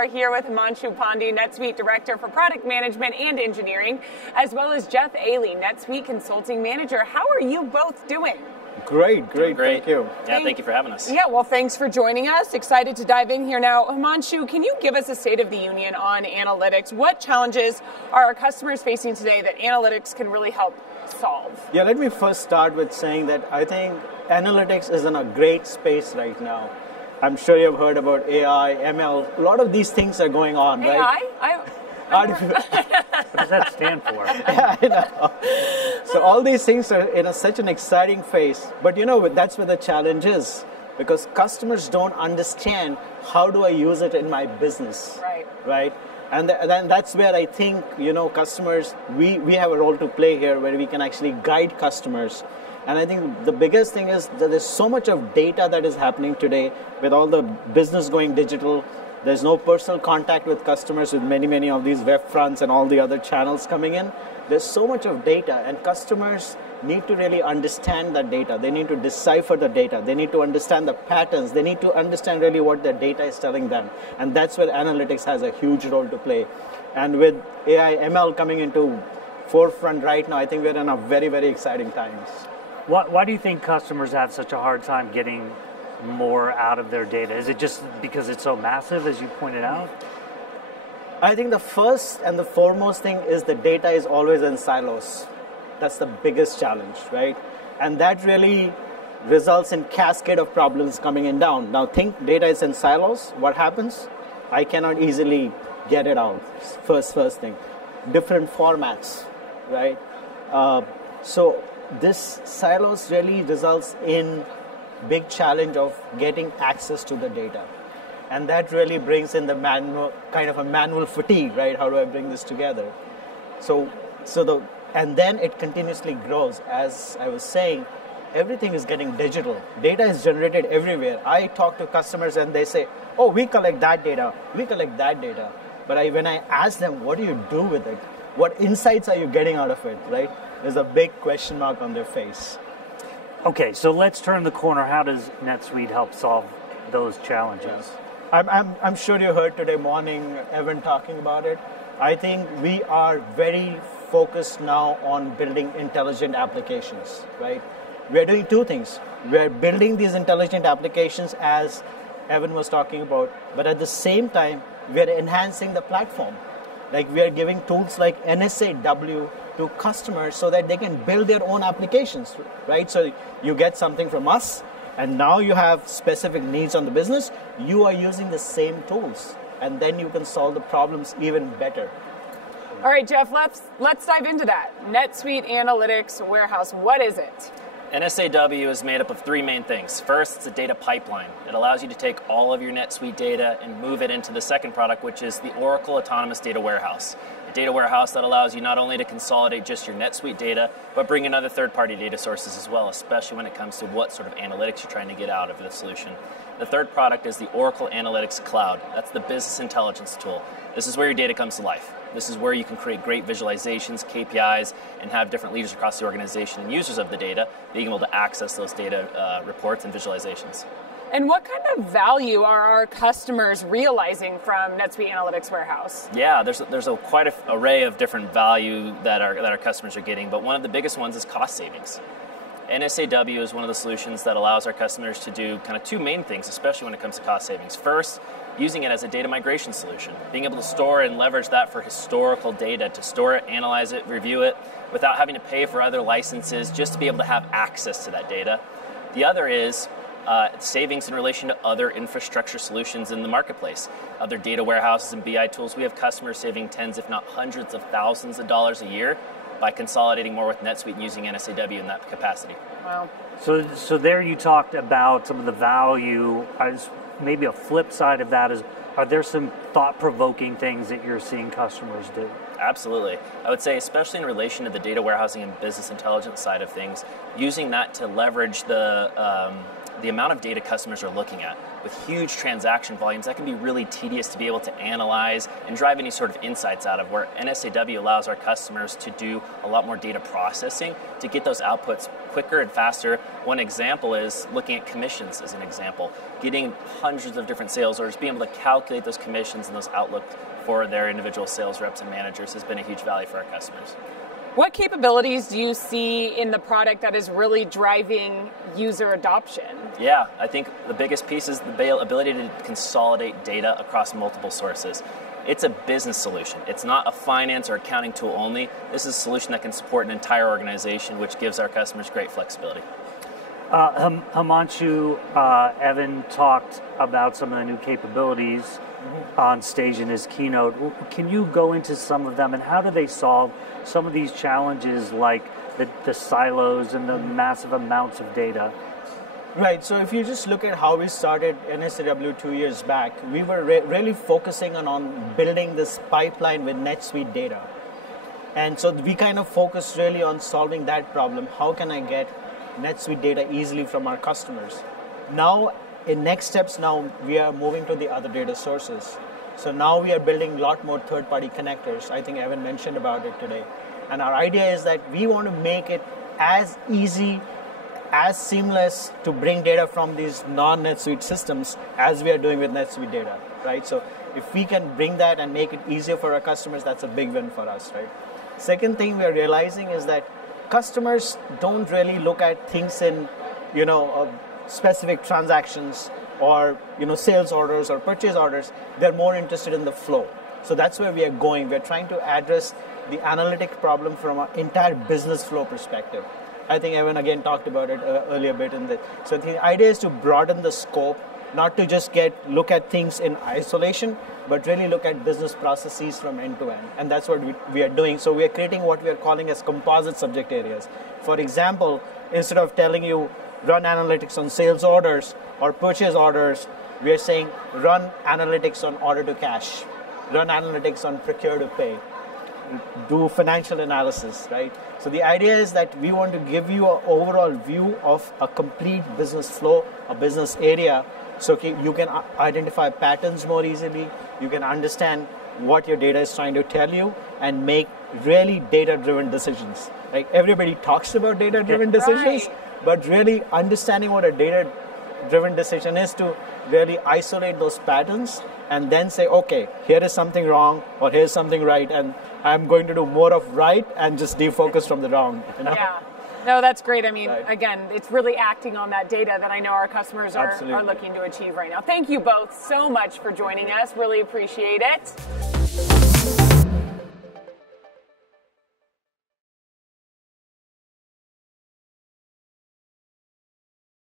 are here with Himanshu Pande, NetSuite Director for Product Management and Engineering, as well as Jeff Aly, NetSuite Consulting Manager. How are you both doing? Great. Thank you. Yeah, thank you for having us. Yeah, well, thanks for joining us. Excited to dive in here now. Himanshu, can you give us a state of the union on analytics? What challenges are our customers facing today that analytics can really help solve? Yeah, let me first start with saying that I think analytics is in a great space right now. I'm sure you've heard about AI, ML. A lot of these things are going on, AI? right? What does that stand for? Yeah, I know. So all these things are in such an exciting phase. But that's where the challenge is. Because customers don't understand how do I use it in my business. Right? And then that's where I think, customers, we have a role to play here where we can actually guide customers. And I think the biggest thing is that there's so much of data that is happening today with all the business going digital. There's no personal contact with customers with many of these web fronts and all the other channels coming in. There's so much of data, and customers need to really understand that data. They need to decipher the data. They need to understand the patterns. They need to understand really what their data is telling them. And that's where analytics has a huge role to play. And with AI, ML coming into forefront right now, I think we're in a very exciting times. Why do you think customers have such a hard time getting more out of their data? Is it just because it's so massive, as you pointed out? I think the first and the foremost thing is the data is always in silos. That's the biggest challenge, right? And that really results in cascade of problems coming in down. Now think data is in silos. What happens? I cannot easily get it out. First thing. Different formats, right? So this silos really results in big challenge of getting access to the data. And that really brings in the manual fatigue, right? How do I bring this together? And then it continuously grows. As I was saying, everything is getting digital. Data is generated everywhere. I talk to customers and they say, oh, we collect that data. But when I ask them, what do you do with it? What insights are you getting out of it, right? There's a big question mark on their face. Okay, so let's turn the corner. How does NetSuite help solve those challenges? I'm sure you heard today morning Evan talking about it. I think we are very focused now on building intelligent applications, right? We're doing two things. We're building these intelligent applications as Evan was talking about, but at the same time, we're enhancing the platform. Like we are giving tools like NSAW to customers so that they can build their own applications, right? So you get something from us, and now you have specific needs on the business. You are using the same tools, and then you can solve the problems even better. All right, Jeff, let's dive into that. NetSuite Analytics Warehouse, what is it? NSAW is made up of three main things. First, it's a data pipeline. It allows you to take all of your NetSuite data and move it into the second product, which is the Oracle Autonomous Data Warehouse. A data warehouse that allows you not only to consolidate just your NetSuite data, but bring in other third-party data sources as well, especially when it comes to what sort of analytics you're trying to get out of the solution. The third product is the Oracle Analytics Cloud. That's the business intelligence tool. This is where your data comes to life. This is where you can create great visualizations, KPIs, and have different leaders across the organization and users of the data being able to access those data reports and visualizations. And what kind of value are our customers realizing from NetSuite Analytics Warehouse? Yeah, there's quite an array of different value that our customers are getting, but one of the biggest ones is cost savings. NSAW is one of the solutions that allows our customers to do kind of two main things, especially when it comes to cost savings. First, using it as a data migration solution, being able to store and leverage that for historical data, to store it, analyze it, review it, without having to pay for other licenses, just to be able to have access to that data. The other is savings in relation to other infrastructure solutions in the marketplace, other data warehouses and BI tools. We have customers saving tens, if not hundreds of thousands of dollars a year by consolidating more with NetSuite and using NSAW in that capacity. Wow. So there you talked about some of the value. Maybe a flip side of that is, are there some thought-provoking things that you're seeing customers do? Absolutely. I would say, especially in relation to the data warehousing and business intelligence side of things, using that to leverage the the amount of data customers are looking at with huge transaction volumes, that can be really tedious to be able to analyze and drive any sort of insights out of, where NSAW allows our customers to do a lot more data processing to get those outputs quicker and faster. One example is looking at commissions as an example. Getting hundreds of different sales orders, being able to calculate those commissions and those outlooks for their individual sales reps and managers has been a huge value for our customers. What capabilities do you see in the product that is really driving user adoption? Yeah, I think the biggest piece is the ability to consolidate data across multiple sources. It's a business solution. It's not a finance or accounting tool only. This is a solution that can support an entire organization, which gives our customers great flexibility. Himanshu, Evan talked about some of the new capabilities on stage in his keynote. Can you go into some of them, and how do they solve some of these challenges, like the silos and the massive amounts of data? Right, so if you just look at how we started NSAW 2 years back, we were really focusing on building this pipeline with NetSuite data. And so we kind of focused really on solving that problem. How can I get NetSuite data easily from our customers? Now, in next steps, now we are moving to the other data sources. So now we are building a lot more third-party connectors. I think Evan mentioned about it today. And our idea is that we want to make it as easy, as seamless to bring data from these non-NetSuite systems as we are doing with NetSuite data, right? So if we can bring that and make it easier for our customers, that's a big win for us, right? Second thing we are realizing is that customers don't really look at things in, specific transactions or, sales orders or purchase orders. They're more interested in the flow. So that's where we are going. We're trying to address the analytic problem from an entire business flow perspective. I think Evan again talked about it earlier bit in the. So the idea is to broaden the scope, not to just look at things in isolation, but really look at business processes from end to end. And that's what we are doing. So we are creating what we are calling as composite subject areas. For example, instead of telling you run analytics on sales orders or purchase orders, we are saying run analytics on order to cash, run analytics on procure to pay, do financial analysis, right? So the idea is that we want to give you an overall view of a complete business flow, a business area, so you can identify patterns more easily, you can understand what your data is trying to tell you, and make really data-driven decisions. Like everybody talks about data-driven decisions, right. But really understanding what a data-driven decision is to really isolate those patterns and then say, okay, here is something wrong or here's something right, and I'm going to do more of right and just defocus from the wrong. Yeah. No, that's great. I mean, Again, it's really acting on that data that I know our customers are looking to achieve right now. Thank you both so much for joining us. Really appreciate it.